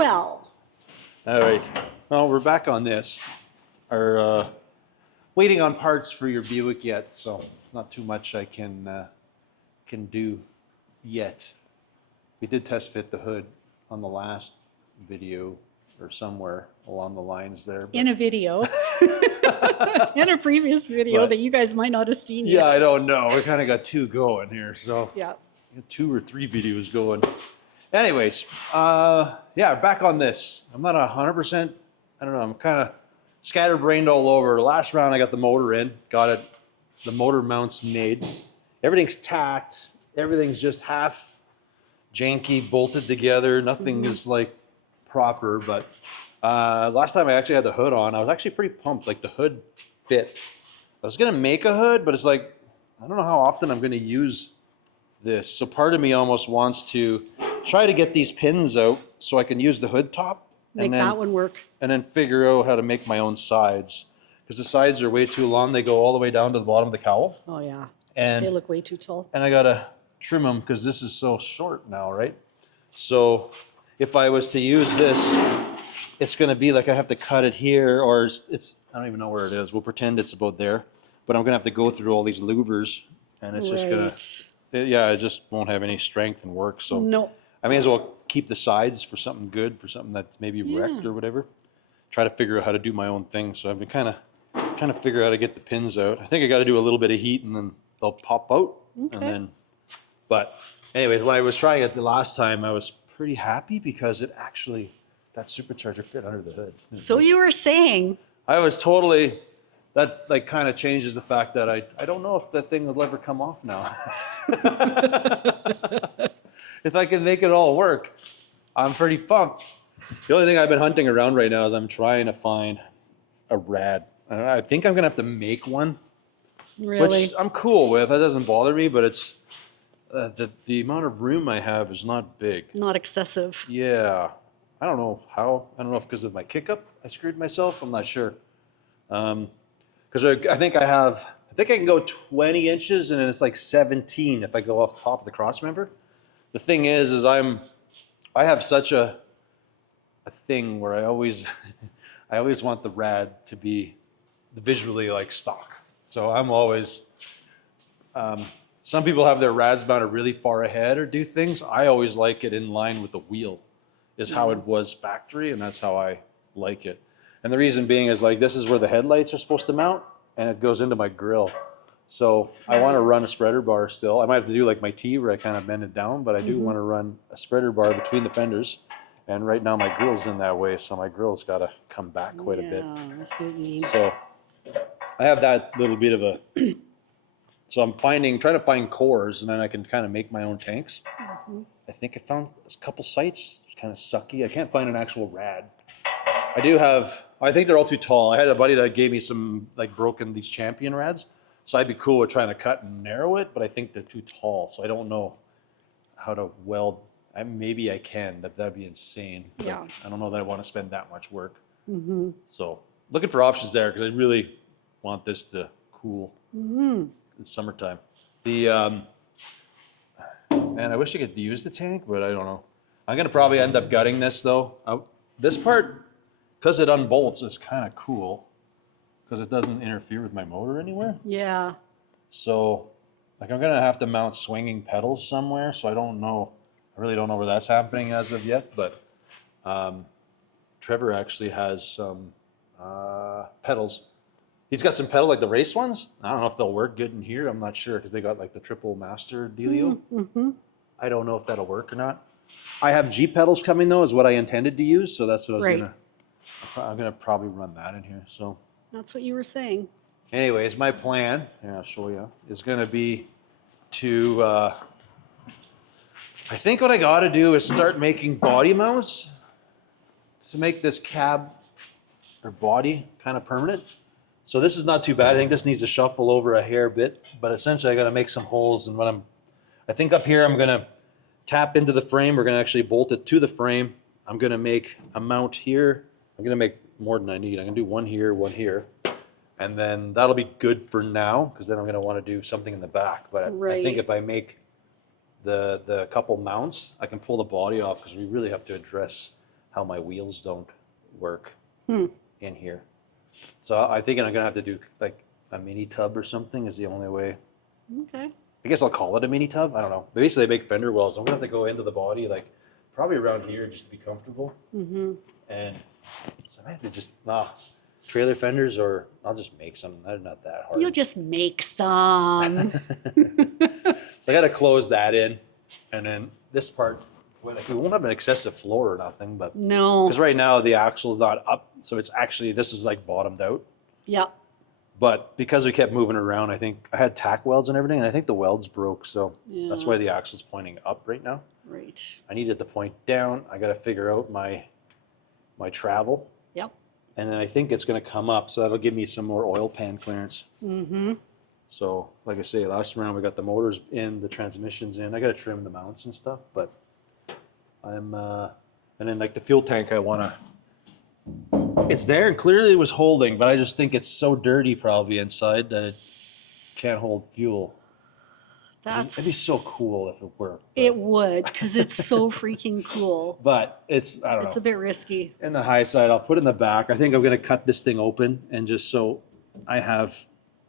Well. All right. Well, we're back on this. Are waiting on parts for your Buick yet, so not too much I can do yet. We did test fit the hood on the last video or somewhere along the lines there. In a video. In a previous video that you guys might not have seen yet. Yeah, I don't know. We kind of got two going here, so yeah, 2 or 3 videos going. Anyways, yeah, back on this. I'm not 100%. I don't know. I'm kind of scatterbrained all over. The last round, I got the motor in, got it. The motor mounts made. Everything's tacked. Everything's just half janky, bolted together. Nothing is like proper. But last time I actually had the hood on, I was actually pretty pumped. Like the hood fit. I was gonna make a hood, but it's like I don't know how often I'm gonna use this. So part of me almost wants to try to get these pins out so I can use the hood top. Make that one work. And then figure out how to make my own sides. Because the sides are way too long. They go all the way down to the bottom of the cowl. Oh, yeah. And they look way too tall. And I got to trim them because this is so short now, right? So if I was to use this, it's going to be like I have to cut it here or it's, I don't even know where it is. We'll pretend it's about there. But I'm going to have to go through all these louvers and it's just going to, yeah, it just won't have any strength and work. So no. I may as well keep the sides for something good, for something that's maybe wrecked or whatever. Try to figure out how to do my own thing. So I've been kind of trying to figure out how to get the pins out. I think I got to do a little bit of heat and then they'll pop out. Okay. And then, but anyways, when I was trying it the last time, I was pretty happy because it actually, that supercharger fit under the hood. So you were saying. I was totally, that like kind of changes the fact that I don't know if that thing will ever come off now. If I can make it all work, I'm pretty pumped. The only thing I've been hunting around right now is I'm trying to find a rad. I think I'm going to have to make one. Really? Which I'm cool with. That doesn't bother me, but it's the amount of room I have is not big. Not excessive. Yeah. I don't know how. I don't know if because of my kick-up I screwed myself. I'm not sure. Because I think I can go 20 inches and then it's like 17 if I go off the top of the cross member. The thing is I have such a thing where I always want the rad to be visually like stock. So I'm always, some people have their rads mounted really far ahead or do things. I always like it in line with the wheel is how it was factory, and that's how I like it. And the reason being is like this is where the headlights are supposed to mount and it goes into my grill. So I want to run a spreader bar still. I might have to do like my T where I kind of bend it down, but I do want to run a spreader bar between the fenders. And right now my grill's in that way, so my grill's got to come back quite a bit. I see what you mean. So I have that little bit of a, so I'm trying to find cores and then I can kind of make my own tanks. I think I found a couple sites, it's kind of sucky. I can't find an actual rad. I think they're all too tall. I had a buddy that gave me some like these champion rads. So I'd be cool with trying to cut and narrow it, but I think they're too tall. So I don't know how to weld. Maybe I can, that'd be insane. Yeah. I don't know that I want to spend that much work. So looking for options there because I really want this to cool in summertime. Man, I wish I could use the tank, but I don't know. I'm going to probably end up gutting this though. This part, because it unbolts, is kind of cool. Because it doesn't interfere with my motor anywhere. Yeah. So, like I'm gonna have to mount swinging pedals somewhere. So I don't know. I really don't know where that's happening as of yet. But Trevor actually has some pedals. He's got some pedal like the race ones. I don't know if they'll work good in here. I'm not sure because they got like the triple master dealio. I don't know if that'll work or not. I have G pedals coming though, is what I intended to use. So that's what I'm gonna probably run that in here. So. That's what you were saying. Anyways, my plan, I'll show you, is going to be to, I think what I got to do is start making body mounts to make this cab or body kind of permanent. So this is not too bad. I think this needs to shuffle over a hair bit, but essentially I got to make some holes. And I think up here I'm going to tap into the frame. We're going to actually bolt it to the frame. I'm going to make a mount here. I'm going to make more than I need. I'm going to do one here, and then that'll be good for now because then I'm going to want to do something in the back. But I think if I make the couple mounts, I can pull the body off because we really have to address how my wheels don't work Hmm. in here. So I think I'm gonna have to do like a mini tub or something is the only way. Okay. I guess I'll call it a mini tub. I don't know. But basically, they make fender wells. I'm gonna have to go into the body, like probably around here, just to be comfortable. Mm-hmm. And so I have to just trailer fenders, or I'll just make some. They're not that hard. You'll just make some. So I got to close that in, and then this part, we won't have an excessive floor or nothing, but No. because right now the axle's not up, so it's actually this is like bottomed out. Yeah. But because we kept moving around, I think I had tack welds and everything, and I think the welds broke, so that's why the axle's pointing up right now. Right. I needed to point down. I got to figure out my travel. Yep. And then I think it's going to come up, so that'll give me some more oil pan clearance. Mm-hmm. So, like I say, last round we got the motors in, the transmissions in. I got to trim the mounts and stuff, but and then like the fuel tank, I want to. It's there and clearly it was holding, but I just think it's so dirty probably inside that it can't hold fuel. It'd be so cool if it worked. It would, because it's so freaking cool. But I don't know. It's a bit risky. In the high side, I'll put in the back. I think I'm going to cut this thing open and just so I have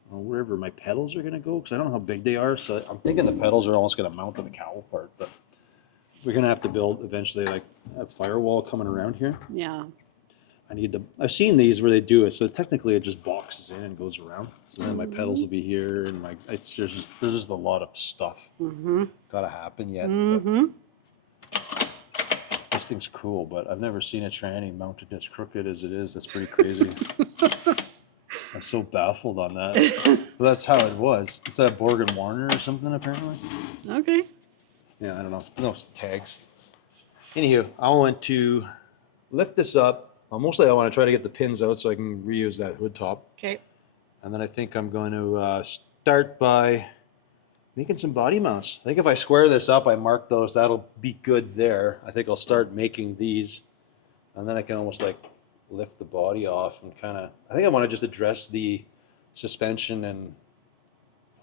wherever my pedals are going to go, because I don't know how big they are. So I'm thinking the pedals are almost going to mount to the cowl part, but we're going to have to build eventually like a firewall coming around here. Yeah. I've seen these where they do it. So technically it just boxes in and goes around. So then my pedals will be here and there's just a lot of stuff got to happen yet. Mm-hmm. This thing's cool, but I've never seen a tranny mounted as crooked as it is. That's pretty crazy. I'm so baffled on that. But that's how it was. It's a Borg & Warner or something apparently. Okay. Yeah, I don't know. No tags. Anywho, I want to lift this up. Mostly I want to try to get the pins out so I can reuse that hood top. Okay. And then I think I'm going to start by making some body mounts. I think if I square this up, I mark those, that'll be good there. I think I'll start making these, and then I can almost like lift the body off and kind of, I think I want to just address the suspension and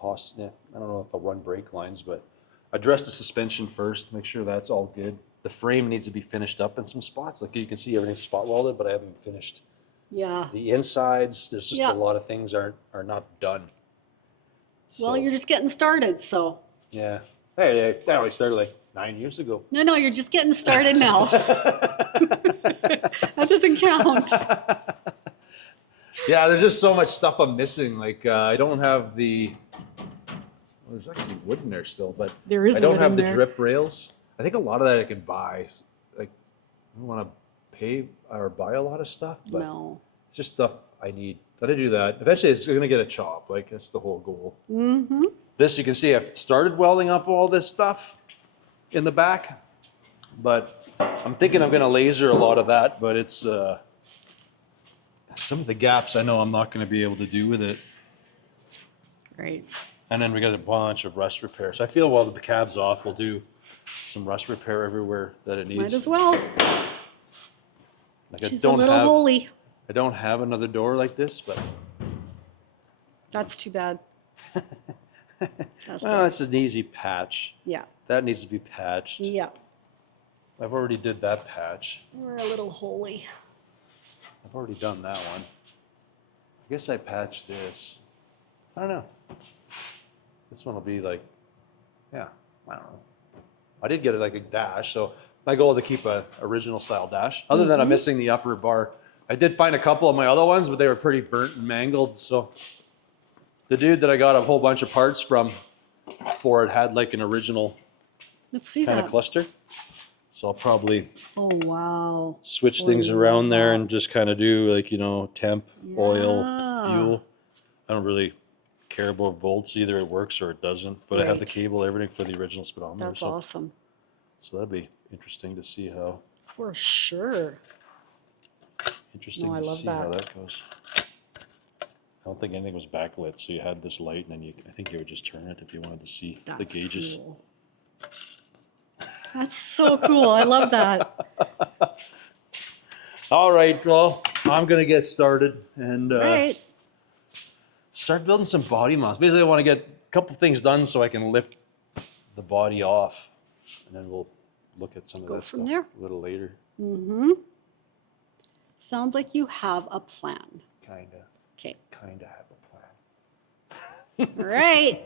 I don't know if I'll run brake lines, but address the suspension first, make sure that's all good. The frame needs to be finished up in some spots. Like you can see everything's spot welded, but I haven't finished. Yeah. The insides, there's just a lot of things are not done. Well, you're just getting started, so. Yeah. Hey, that only started like 9 years ago. No, you're just getting started now. That doesn't count. Yeah, there's just so much stuff I'm missing. Like I don't have the. Well, there's actually wood in there still, but there is I don't wood have in the there. drip rails. I think a lot of that I can buy. Like I don't want to pay or buy a lot of stuff, but it's just stuff I need. Gotta do that. Eventually, it's going to get a chop. Like that's the whole goal. Mm-hmm. This, you can see, I've started welding up all this stuff in the back, but I'm thinking I'm going to laser a lot of that. But it's some of the gaps I know I'm not going to be able to do with it. Right. And then we got a bunch of rust repair. So I feel while the cab's off, we'll do some rust repair everywhere that it needs. Might as well. Like She's a little holy. I don't have another door like this, but that's too bad. Well, it's an easy patch. Yeah. That needs to be patched. Yeah. I've already did that patch. We're a little holy. I've already done that one. I guess I patched this. I don't know. This one will be like, yeah, I don't know. I did get it like a dash, so my goal is to keep a original style dash. Other than I'm missing the upper bar. I did find a couple of my other ones, but they were pretty burnt and mangled. So the dude that I got a whole bunch of parts from for it had like an original kind of cluster. So I'll probably switch things around there and just kind of do like, temp, oil, fuel. I don't really care about volts. Either it works or it doesn't. But I have the cable, everything for the original speedometer. That's awesome. So that'd be interesting to see how. For sure. Interesting to see how that goes. I don't think anything was backlit, so you had this light, and then I think you would just turn it if you wanted to see the gauges. Cool. That's so cool. I love that. All right, well, I'm going to get started and start building some body mounts. Basically, I want to get a couple things done so I can lift the body off, and then we'll look at some of that stuff a little later. Mm-hmm. Sounds like you have a plan. Kinda Okay. have a plan. All right.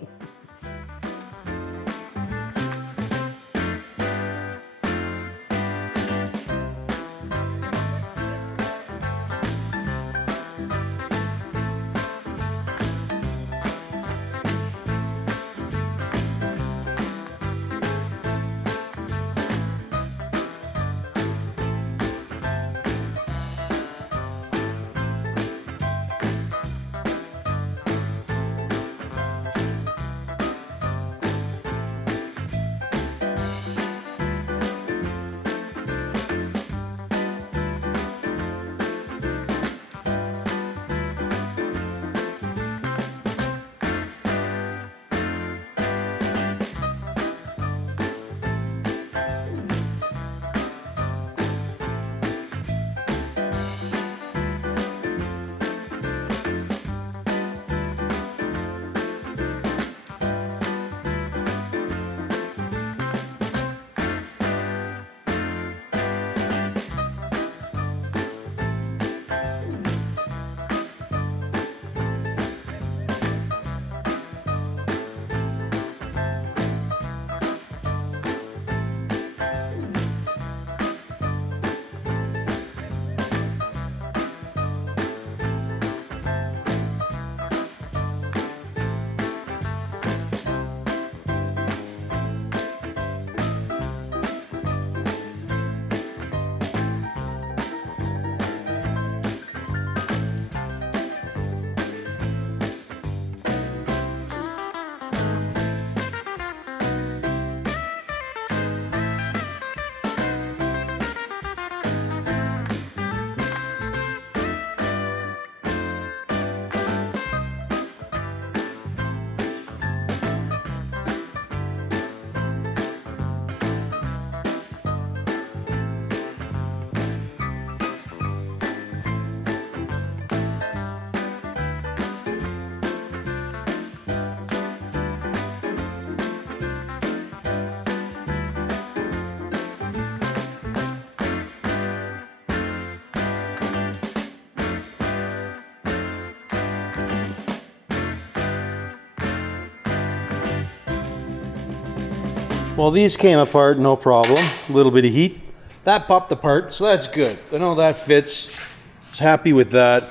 Well, these came apart, no problem. A little bit of heat. That popped apart, so that's good. I know that fits. I was happy with that.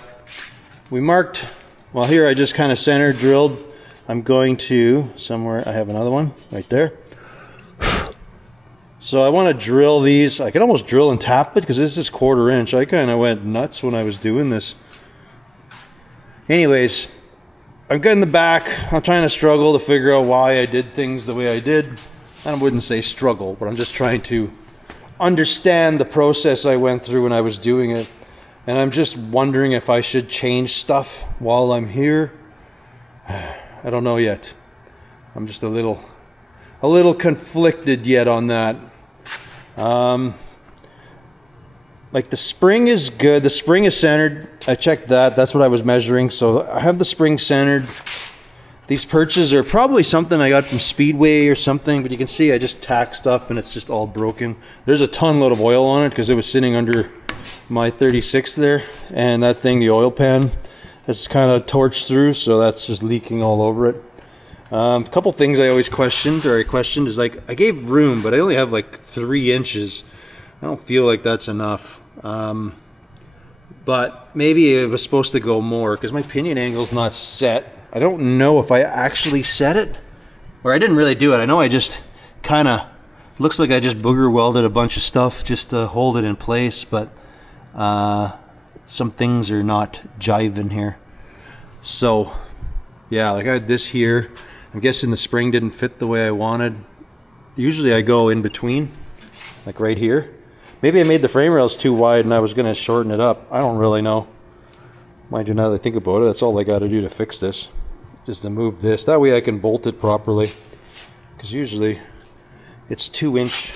We marked, well, here I just kind of center drilled. I'm going to somewhere, I have another one right there. So I want to drill these. I can almost drill and tap it because this is 1/4 inch. I kind of went nuts when I was doing this. Anyways, I'm getting the back. I'm trying to struggle to figure out why I did things the way I did. I wouldn't say struggle, but I'm just trying to understand the process I went through when I was doing it. And I'm just wondering if I should change stuff while I'm here. I don't know yet. I'm just a little conflicted yet on that. Like the spring is good. The spring is centered. I checked that. That's what I was measuring. So I have the spring centered. These perches are probably something I got from Speedway or something, but you can see I just tack stuff and it's just all broken. There's a ton load of oil on it because it was sitting under my 36 there, and that thing, the oil pan, has kind of torched through, so that's just leaking all over it. A couple things I always questioned is like, I gave room, but I only have like 3 inches. I don't feel like that's enough. But maybe it was supposed to go more because my pinion angle's not set. I don't know if I actually set it, or I didn't really do it. I know I just kind of, looks like I just booger welded a bunch of stuff just to hold it in place, but some things are not jiving here. So yeah, like I had this here. I'm guessing the spring didn't fit the way I wanted. Usually I go in between, like right here. Maybe I made the frame rails too wide and I was gonna shorten it up. I don't really know. Mind you, now that I think about it, that's all I gotta do to fix this. Just to move this. That way I can bolt it properly. Because usually it's 2 inch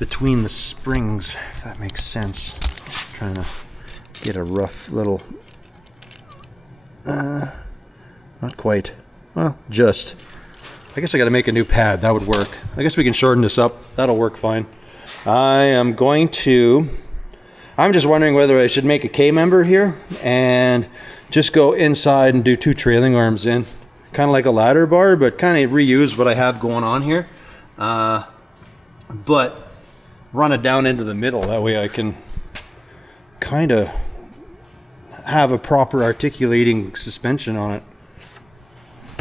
between the springs, if that makes sense. Trying to get a rough little, not quite. Well, just. I guess I gotta make a new pad. That would work. I guess we can shorten this up. That'll work fine. I am going to, I'm just wondering whether I should make a K member here and just go inside and do 2 trailing arms in. Kind of like a ladder bar, but kind of reuse what I have going on here. But run it down into the middle. That way I can kind of have a proper articulating suspension on it.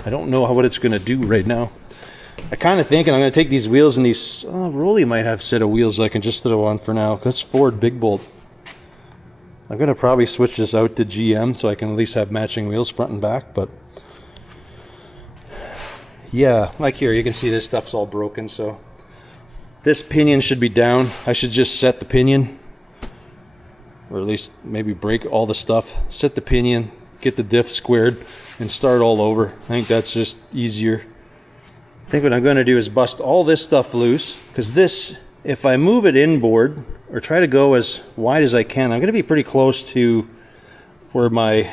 I don't know what it's going to do right now. I kind of think I'm going to take these wheels and these, Rolly might have a set of wheels I can just throw on for now. That's Ford big bolt. I'm going to probably switch this out to GM so I can at least have matching wheels front and back, but yeah, like here, you can see this stuff's all broken, so this pinion should be down. I should just set the pinion, or at least maybe break all the stuff, set the pinion, get the diff squared, and start all over. I think that's just easier. I think what I'm going to do is bust all this stuff loose, because this, if I move it inboard or try to go as wide as I can, I'm going to be pretty close to where my,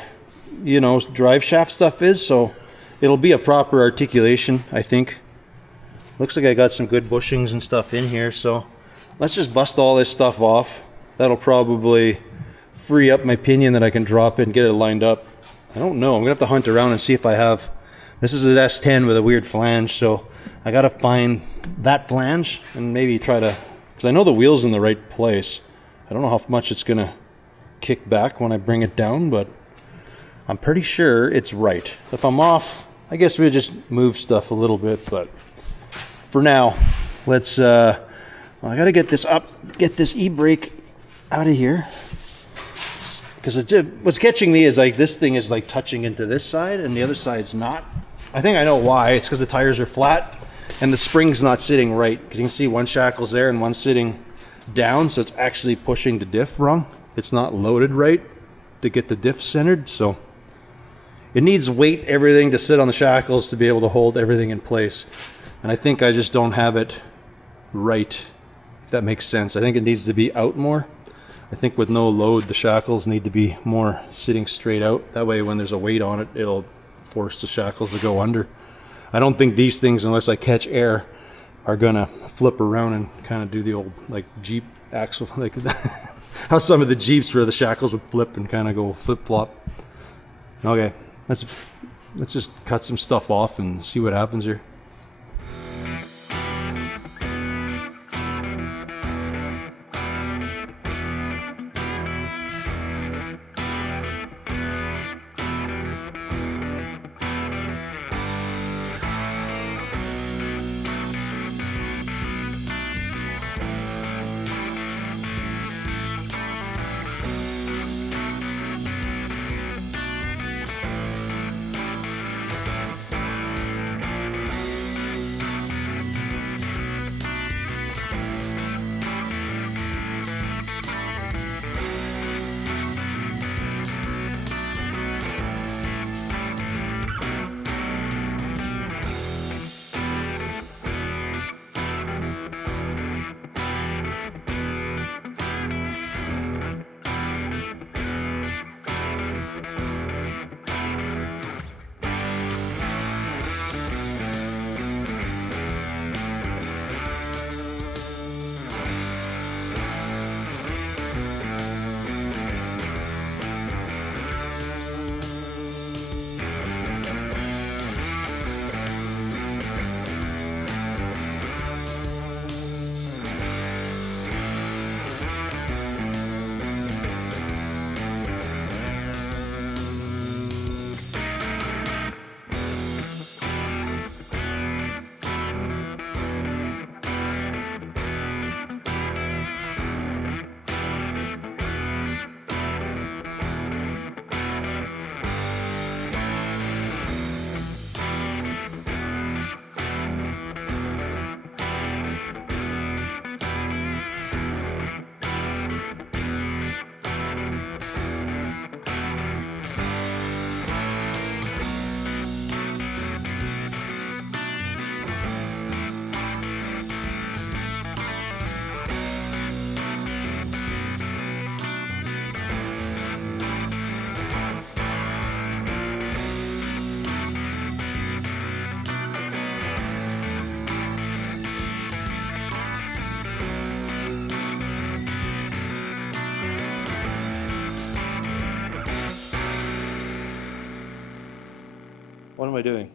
you know, drive shaft stuff is, so it'll be a proper articulation, I think. Looks like I got some good bushings and stuff in here, so let's just bust all this stuff off. That'll probably free up my pinion that I can drop it and get it lined up. I don't know. I'm going to have to hunt around and see if I have... This is an S10 with a weird flange, so I got to find that flange and maybe try to... Because I know the wheel's in the right place. I don't know how much it's going to kick back when I bring it down, but I'm pretty sure it's right. If I'm off, I guess we just move stuff a little bit, but for now, let's... I got to get this up, get this e-brake out of here. Because what's catching me is like this thing is like touching into this side and the other side's not. I think I know why. It's because the tires are flat and the spring's not sitting right. Because you can see one shackle's there and one's sitting down, so it's actually pushing the diff wrong. It's not loaded right to get the diff centered, so it needs weight, everything to sit on the shackles to be able to hold everything in place. And I think I just don't have it right, if that makes sense. I think it needs to be out more. I think with no load, the shackles need to be more sitting straight out. That way when there's a weight on it, it'll force the shackles to go under. I don't think these things, unless I catch air, are gonna flip around and kind of do the old like Jeep axle, like how some of the Jeeps where the shackles would flip and kind of go flip-flop. Okay, let's just cut some stuff off and see what happens here. What am I doing?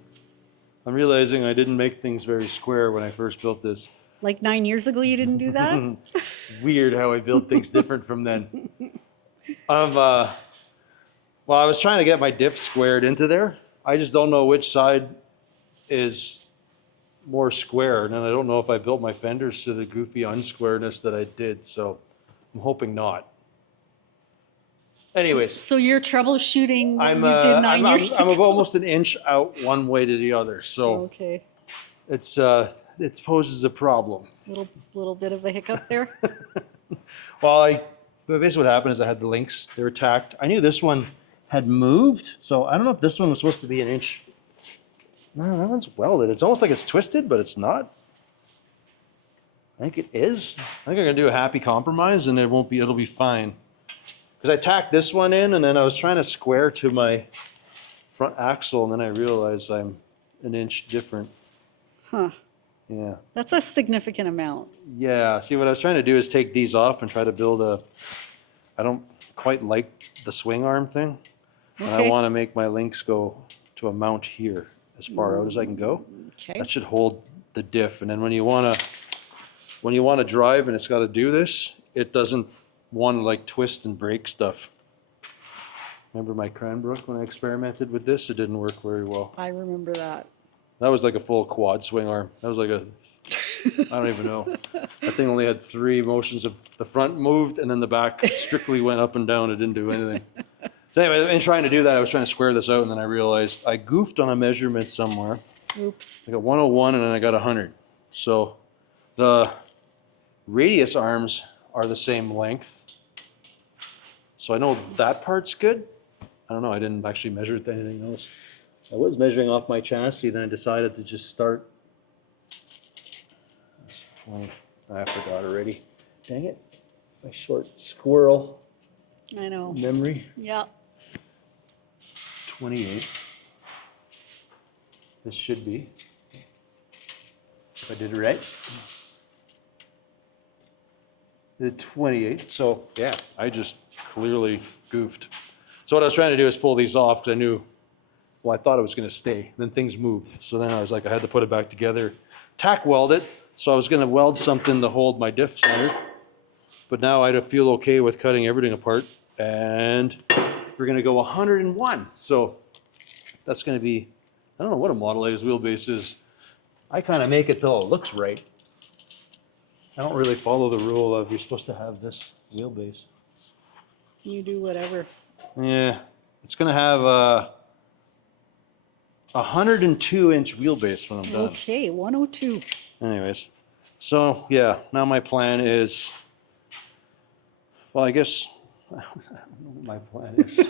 I'm realizing I didn't make things very square when I first built this. Like 9 years ago, you didn't do that? Weird how I build things different from then. Well, I was trying to get my diff squared into there. I just don't know which side is more square, and then I don't know if I built my fenders to the goofy unsquareness that I did, so I'm hoping not. Anyways, So you're troubleshooting what I'm you did 9 years I'm ago? almost an inch out one way to the other, so Okay. it poses a problem. Little bit of a hiccup there. Well, basically what happened is I had the links, they were tacked. I knew this one had moved, so I don't know if this one was supposed to be an inch. No, that one's welded. It's almost like it's twisted, but it's not. I think it is. I think I'm gonna do a happy compromise, and it'll be fine. Because I tacked this one in, and then I was trying to square to my front axle, and then I realized I'm an inch different. Huh. Yeah. That's a significant amount. Yeah. See, what I was trying to do is take these off and try to build I don't quite like the swing arm thing. And I Okay. want to make my links go to a mount here as far out as I can go. Okay. That should hold the diff. And then when you want to drive and it's got to do this, it doesn't want to like twist and break stuff. Remember my Cranbrook when I experimented with this? It didn't work very well. I remember that. That was like a full quad swing arm. That was like I don't even know. That thing only had 3 motions of the front moved and then the back strictly went up and down. It didn't do anything. So anyway, in trying to do that, I was trying to square this out, and then I realized I goofed on a measurement somewhere. Oops. I got 101 and then I got 100. So the radius arms are the same length. So I know that part's good. I don't know, I didn't actually measure it to anything else. I was measuring off my chassis, then I decided to just start. I forgot already. Dang it. My short squirrel I know. memory. Yeah. 28. This should be. If I did it right. The 28. So yeah, I just clearly goofed. So what I was trying to do is pull these off because I knew, well, I thought it was going to stay. Then things moved. So then I was like, I had to put it back together, tack weld it. So I was going to weld something to hold my diff center. But now I feel okay with cutting everything apart. And we're going to go 101. So that's going to be, I don't know what a Model A's wheelbase is. I kind of make it till it looks right. I don't really follow the rule of you're supposed to have this wheelbase. You do whatever. Yeah, it's going to have a 102-inch wheelbase when I'm done. Okay, 102. Anyways, so yeah, now my plan is, well, I guess, I don't know what my plan is.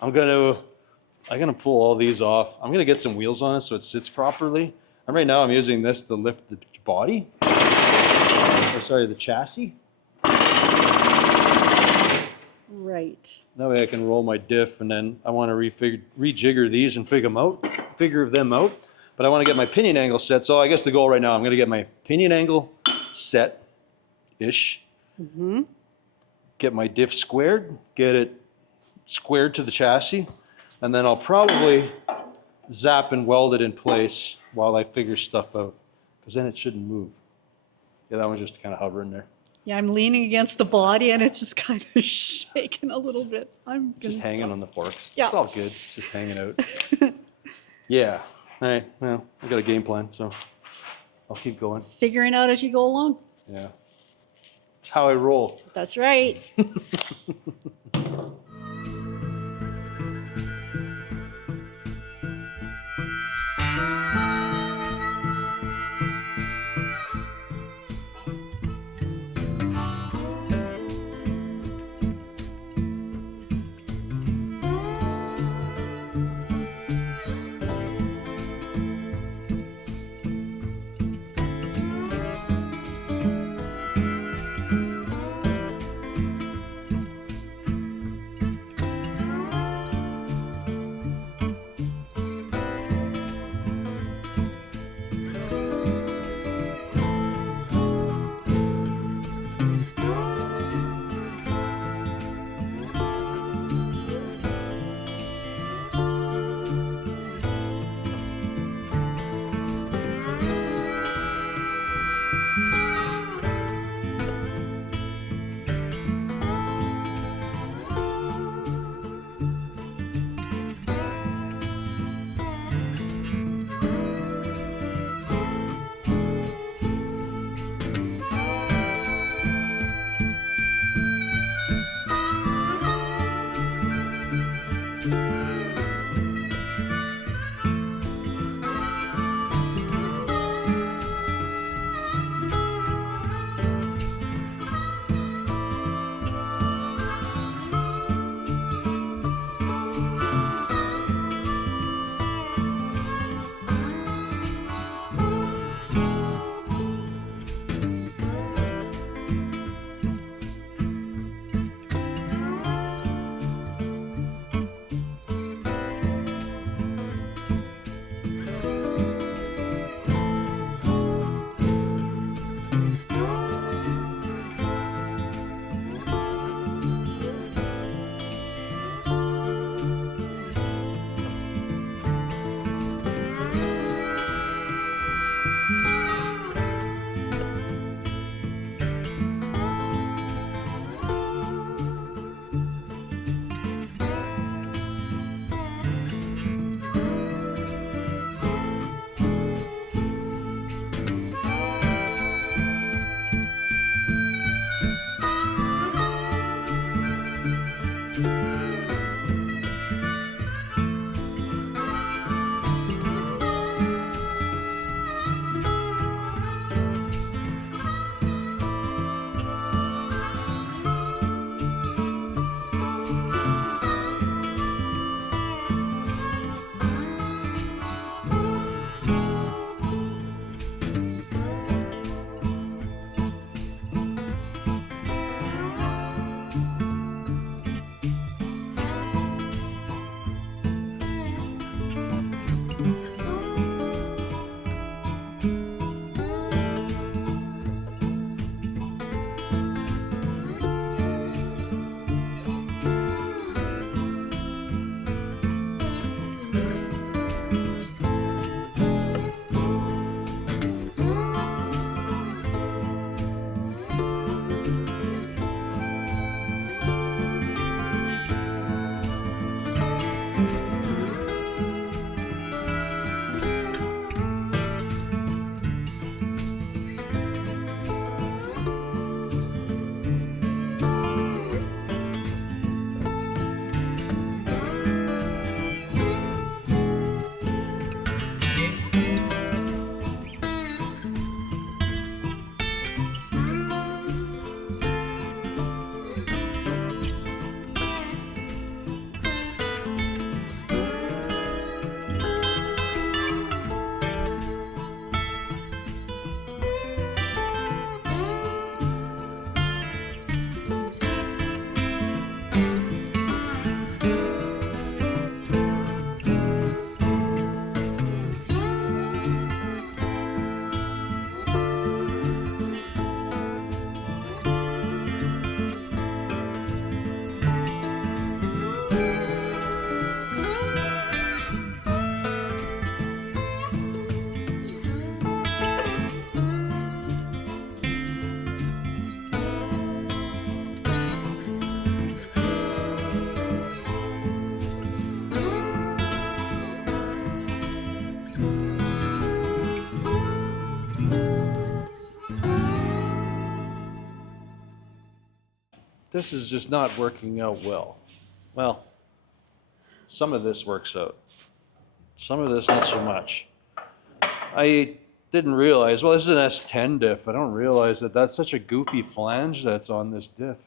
I'm gonna pull all these off. I'm gonna get some wheels on it so it sits properly. And right now I'm using this to lift the body. Oh, sorry, the chassis. Right. That way I can roll my diff, and then I want to rejigger these and figure them out. But I want to get my pinion angle set. So I guess the goal right now, I'm going to get my pinion angle set-ish. Mm-hmm. Get my diff squared, get it squared to the chassis, and then I'll probably zap and weld it in place while I figure stuff out, because then it shouldn't move. Yeah, that one's just kind of hovering there. Yeah, I'm leaning against the body and it's just kind of shaking a little bit. I'm Just gonna hanging stop. on the forks. Yeah. It's all good. It's just hanging out. Yeah. All right. Well, I got a game plan, so I'll keep going. Figuring out as you go along. Yeah. That's how I roll. That's right. this is just not working out well. Well, some of this works out. Some of this not so much. I didn't realize, well, this is an S10 diff. I don't realize that that's such a goofy flange that's on this diff.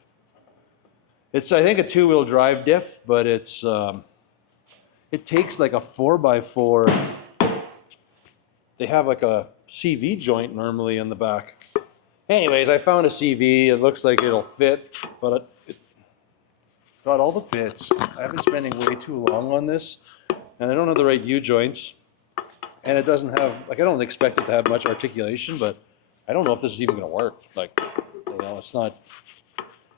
It's, I think, a two-wheel drive diff, but it's, it takes like a 4x4. They have like a CV joint normally in the back. Anyways, I found a CV. It looks like it'll fit, but it's got all the bits. I've been spending way too long on this, and I don't have the right U-joints. And it doesn't have, like, I don't expect it to have much articulation, but I don't know if this is even going to work. Like, you know, it's not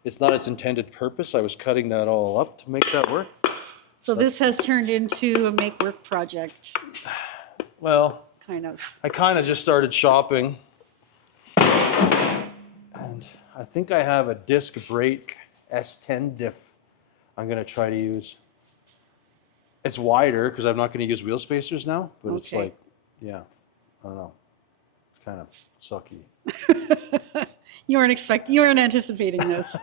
its intended purpose. I was cutting that all up to make that work. So this has turned into a make work project. Well, Kind of. I kind of just started shopping. And I think I have a disc brake S10 diff I'm going to try to use. It's wider because I'm not going to use wheel spacers now, but it's like, yeah, I don't know. It's kind of sucky. You weren't anticipating this.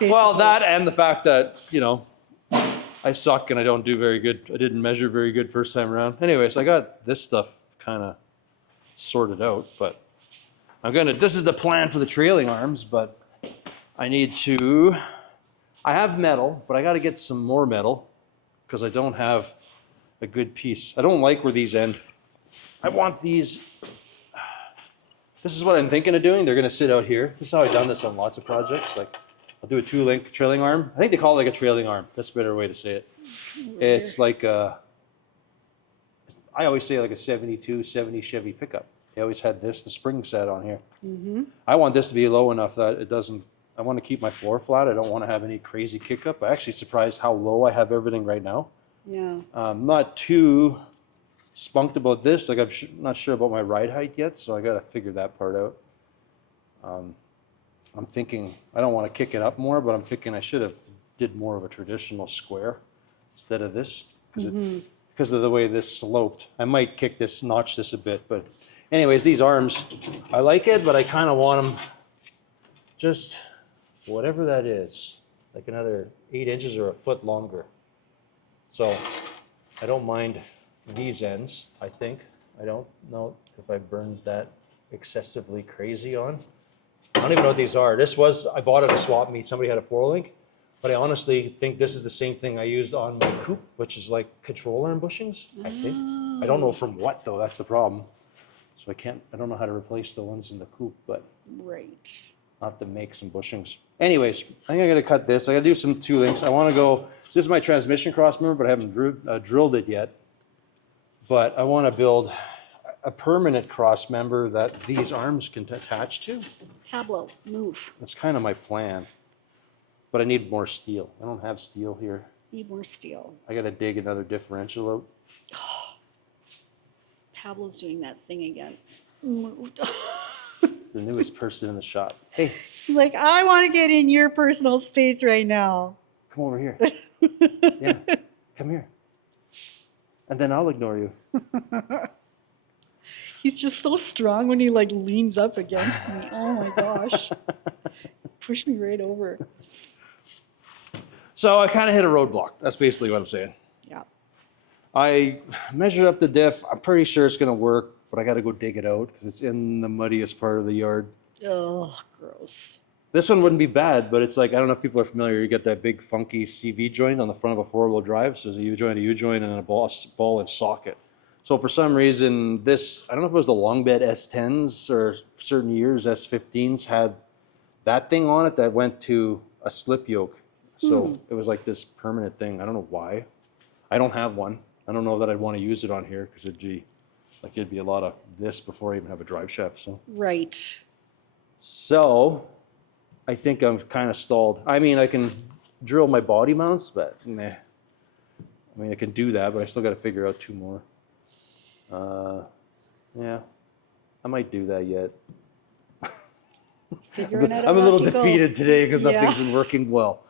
Well, that and the fact that, you know, I suck and I don't do very good. I didn't measure very good first time around. Anyways, I got this stuff kind of sorted out, but this is the plan for the trailing arms, but I have metal, but I got to get some more metal because I don't have a good piece. I don't like where these end. I want these. This is what I'm thinking of doing. They're going to sit out here. This is how I've done this on lots of projects. Like, I'll do a 2-link trailing arm. I think they call it like a trailing arm. That's a better way to say it. It's like I always say like a 72, 70 Chevy pickup. They always had the spring set on here. Mm-hmm. I want this to be low enough that it doesn't, I want to keep my floor flat. I don't want to have any crazy kick up. I'm actually surprised how low I have everything right now. Yeah. I'm not too spunked about this. Like, I'm not sure about my ride height yet, so I got to figure that part out. I'm thinking, I don't want to kick it up more, but I'm thinking I should have did more of a traditional square instead of this because of the way this sloped. I might notch this a bit, but anyways, these arms, I like it, but I kind of want them just whatever that is, like another 8 inches or a foot longer. So I don't mind these ends, I think. I don't know if I burned that excessively crazy on. I don't even know what these are. I bought it at a swap meet. Somebody had a 4-link, but I honestly think this is the same thing I used on my coupe, which is like control arm bushings, I think. I don't know from what though, that's the problem. So I don't know how to replace the ones in the coupe, but Right. I'll have to make some bushings. Anyways, I think I gotta cut this. I gotta do some 2-links. I wanna go, this is my transmission cross member, but I haven't drilled it yet. But I wanna build a permanent cross member that these arms can attach to. Pablo, move. That's kind of my plan. But I need more steel. I don't have steel here. Need more steel. I gotta dig another differential out. Pablo's doing that thing again. Moved. It's the newest person in the shop. Hey, Like, I want to get in your personal space right now. come over here. Yeah, come here. And then I'll ignore you. He's just so strong when he like leans up against me. Oh my gosh. Push me right over. So I kind of hit a roadblock. That's basically what I'm saying. Yeah. I measured up the diff. I'm pretty sure it's going to work, but I got to go dig it out because it's in the muddiest part of the yard. Oh, gross. This one wouldn't be bad, but it's like, I don't know if people are familiar. You get that big funky CV joint on the front of a 4-wheel drive. So there's a U-joint, and a ball and socket. So for some reason, this, I don't know if it was the long bed S10s or certain years S15s had that thing on it that went to a slip yoke. So it was like this permanent thing. I don't know why. I don't have one. I don't know that I'd want to use it on here because it'd be a lot of this before I even have a drive shaft. So I think I'm kind of stalled. I mean, I can drill my body mounts, but meh. I mean, I can do that, but I still got to figure out 2 more. Yeah, I might do that yet. Figuring it out I'm a little as you go. defeated today because nothing's been working well.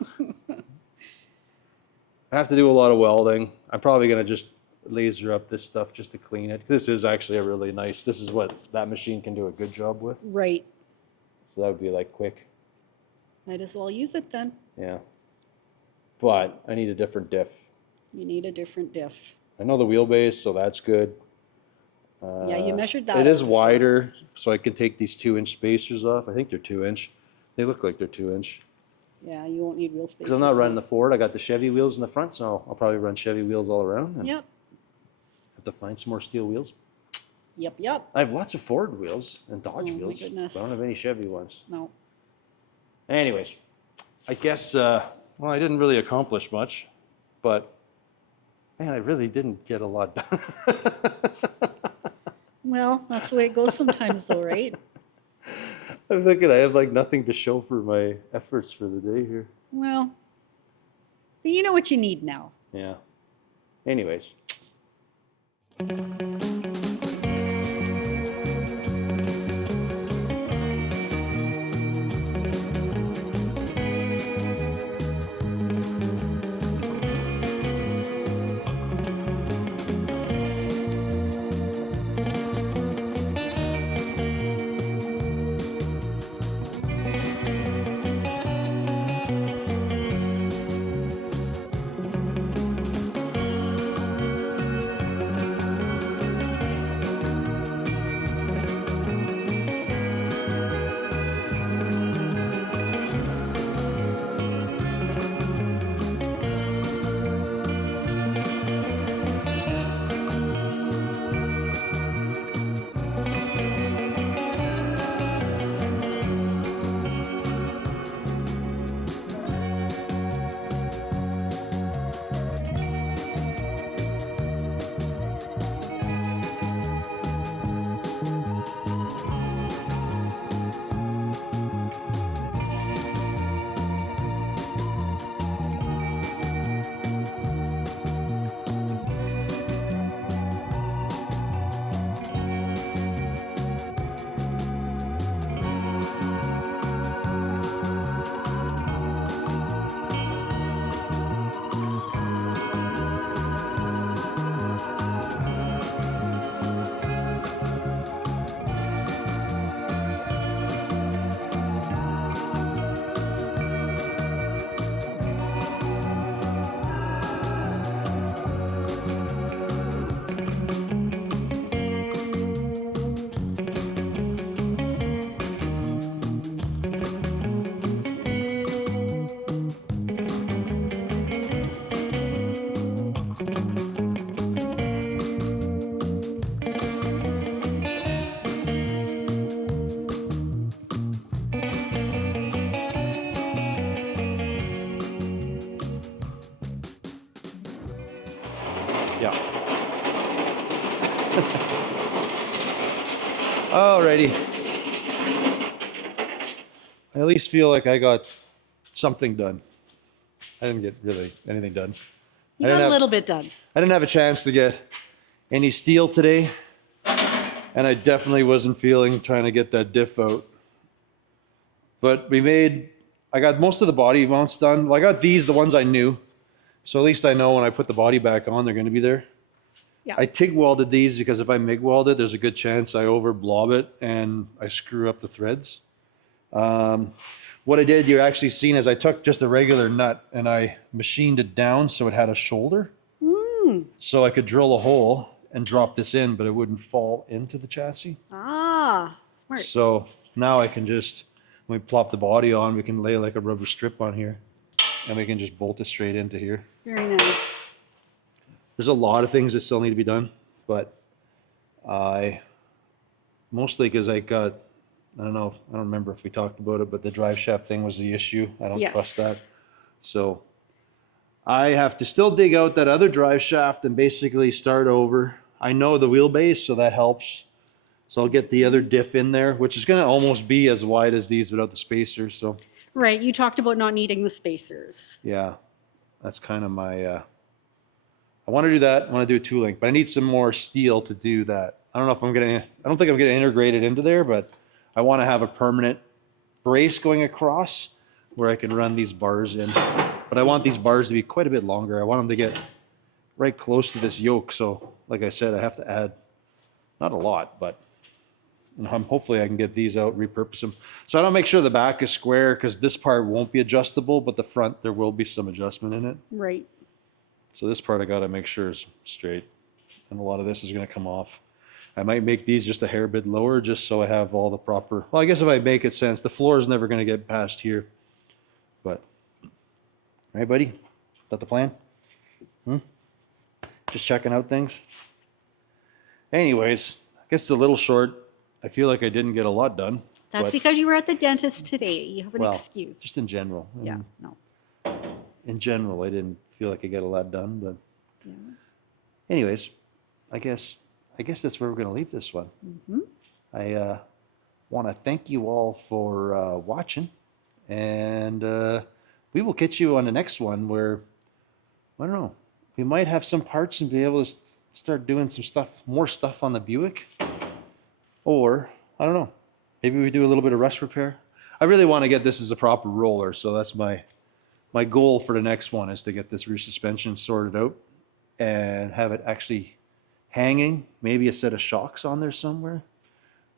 I have to do a lot of welding. I'm probably going to just laser up this stuff just to clean it. This is actually this is what that machine can do a good job with. Right. So that would be like quick. Might as well use it then. Yeah. But I need a different diff. You need a different diff. I know the wheelbase, so that's good. Yeah, you measured that It is out before. wider, so I can take these 2-inch spacers off. I think they're 2-inch. They look like they're 2-inch. Yeah, you won't need wheel spacers. Because I'm not running now. the Ford. I got the Chevy wheels in the front, so I'll probably run Chevy wheels all around. And Yep. have to find some more steel wheels. Yep. I have lots of Ford wheels and Dodge Oh, my wheels. goodness. But I don't have any Chevy ones. No. Anyways, I guess, well, I didn't really accomplish much, but man, I really didn't get a lot done. Well, that's the way it goes sometimes though, right? I'm thinking I have like nothing to show for my efforts for the day here. Well, but you know what you need now. Yeah. Anyways. Yeah. Alrighty. I at least feel like I got something done. I didn't get really anything done. You I didn't got a have- little bit done. I didn't have a chance to get any steel today, and I definitely wasn't feeling trying to get that diff out. But I got most of the body mounts done. Well, I got these, the ones I knew. So at least I know when I put the body back on, they're going to be there. Yeah. I TIG welded these because if I MIG weld it, there's a good chance I over blob it and I screw up the threads. What I did, you actually seen, is I took just a regular nut and I machined it down so it had a shoulder. So I could drill a hole and drop this in, but it wouldn't fall into the chassis. Ah, smart. So now I can just, when we plop the body on, we can lay like a rubber strip on here and we can just bolt it straight into here. Very nice. There's a lot of things that still need to be done, but mostly because I don't remember if we talked about it, but the drive shaft thing was the issue. I don't trust that. So I have to still dig out that other drive shaft and basically start over. I know the wheelbase, so that helps. So I'll get the other diff in there, which is going to almost be as wide as these without the spacers. So Right, you talked about not needing the spacers. yeah, that's kind of my, I want to do that. I want to do a 2-link, but I need some more steel to do that. I don't know if I don't think I'm going to integrate it into there, but I want to have a permanent brace going across where I can run these bars in. But I want these bars to be quite a bit longer. I want them to get right close to this yoke. So like I said, I have to add, not a lot, but And hopefully I can get these out, repurpose them. So I don't make sure the back is square because this part won't be adjustable, but the front, there will be some adjustment in it. Right. So this part I got to make sure is straight. And a lot of this is going to come off. I might make these just a hair bit lower just so I have all the proper, well, I guess if I make it sense, the floor is never going to get past here. But, all right, buddy? Is that the plan? Just checking out things? Anyways, I guess it's a little short. I feel like I didn't get a lot done. That's because you were at the dentist today. You have an excuse. Just in general. Yeah, no. In general, I didn't feel like I got a lot done, but Yeah. anyways, I guess that's where we're going to leave this one. I want to thank you all for watching, and we will catch you on the next one where, I don't know, we might have some parts and be able to start doing some stuff, more stuff on the Buick, or I don't know, maybe we do a little bit of rust repair. I really want to get this as a proper roller, so that's my goal for the next one, is to get this rear suspension sorted out and have it actually hanging, maybe a set of shocks on there somewhere.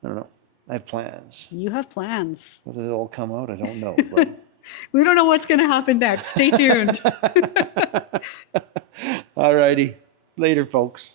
I don't know. I have plans. You have plans. Whether they'll all come out, I don't know. But... We don't know what's going to happen next. Stay tuned. All righty. Later, folks.